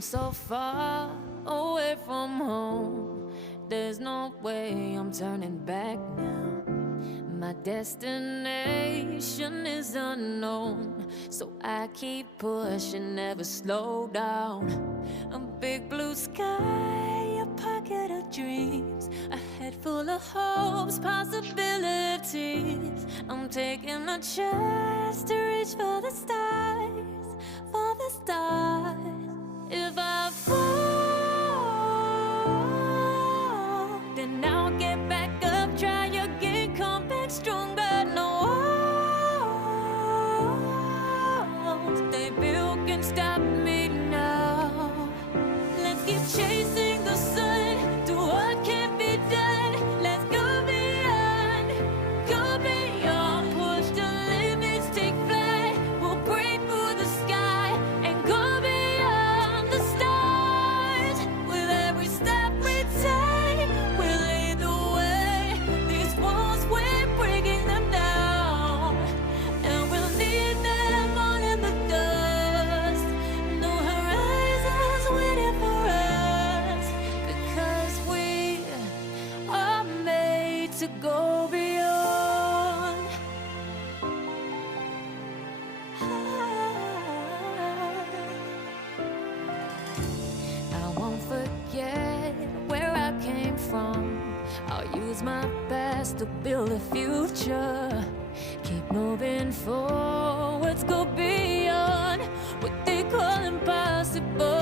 I'm so far away from home. There's no way I'm turning back now. My destination is unknown, so I keep pushing, never slow down. A big blue sky, a pocket of dreams, a head full of hopes, possibilities. I'm taking a chance to reach for the stars, for the stars. If I fall, then I'll get back up, try again, come back stronger. No walls they built can stop me now. Let's keep chasing the sun, do what can't be done. Let's go beyond, push the limits, take flight. We'll break through the sky and go beyond the stars. With every step we take, we'll lead the way. These walls, we're breaking them down, and we'll leave them all in the dust. No horizons waiting for us, because we are made to go beyond. I won't forget where I came from. I'll use my best to build a future. Keep moving forwards, go beyond what they call impossible.